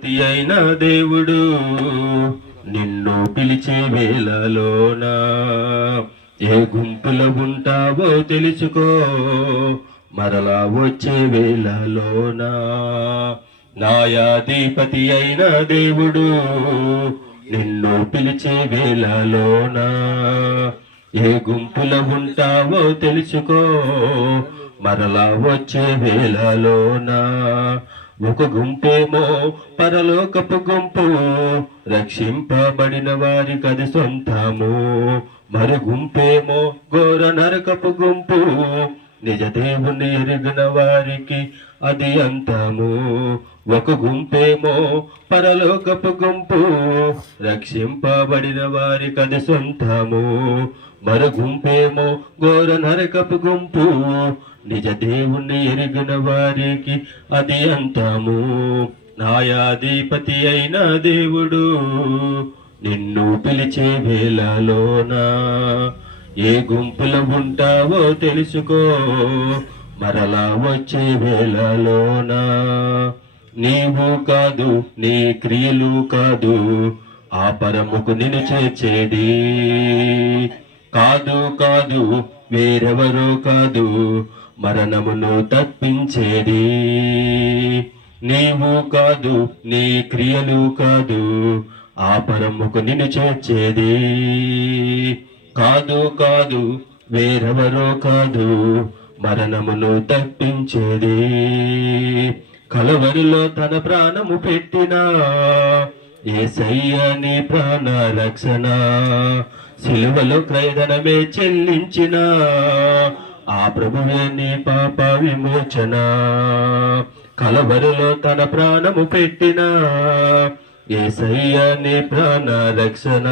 అయిన దేవుడు నిన్ను పిలిచే వేళలోన ఏ గుంపులో ఉంటావో తెలుసుకో. మరలా వచ్చే వేళలోన న్యాయాధిపతి అయిన దేవుడు నిన్ను పిలిచే వేళలోన ఏ గుంపులో ఉంటావో తెలుసుకో. మరలా వచ్చే వేళలోన ఒక గుంపేమో పరలోకపు గుంపు, రక్షింపబడిన వారికి అది సొంతము. మరి గుంపేమో ఘోర నరకపు గుంపు, నిజ దేవుని ఎరిగిన వారికి అది అంతము. ఒక గుంపేమో పరలోకపు గుంపు, రక్షింపబడిన వారికి అది సొంతము. మరి గుంపేమో ఘోర నరకపు గుంపు, నిజ దేవుణ్ణి ఎరిగిన వారికి అది అంతము. న్యాయాధిపతి అయిన దేవుడు నిన్ను పిలిచే వేళలోన ఏ గుంపులో ఉంటావో తెలుసుకో. మరలా వచ్చే వేళలోన నీవు కాదు, నీ క్రియలు కాదు, ఆ పరముకు నిన్ను చేర్చేది కాదు. కాదు వేరెవరో కాదు, మరణమును తప్పించేది నీవు కాదు, నీ క్రియలు కాదు, ఆ పరముకు నిన్ను చేర్చేది కాదు. కాదు వేరెవరో కాదు, మరణమును తప్పించేది. కలవరిలో తన ప్రాణము పెట్టిన యేసయ్య నీ ప్రాణ రక్షణ, సిలువలో క్రయధనమే చెల్లించిన ఆ ప్రభువే నీ పాప విమోచన. కలవరిలో తన ప్రాణము పెట్టిన యేసయ్య నీ ప్రాణ రక్షణ.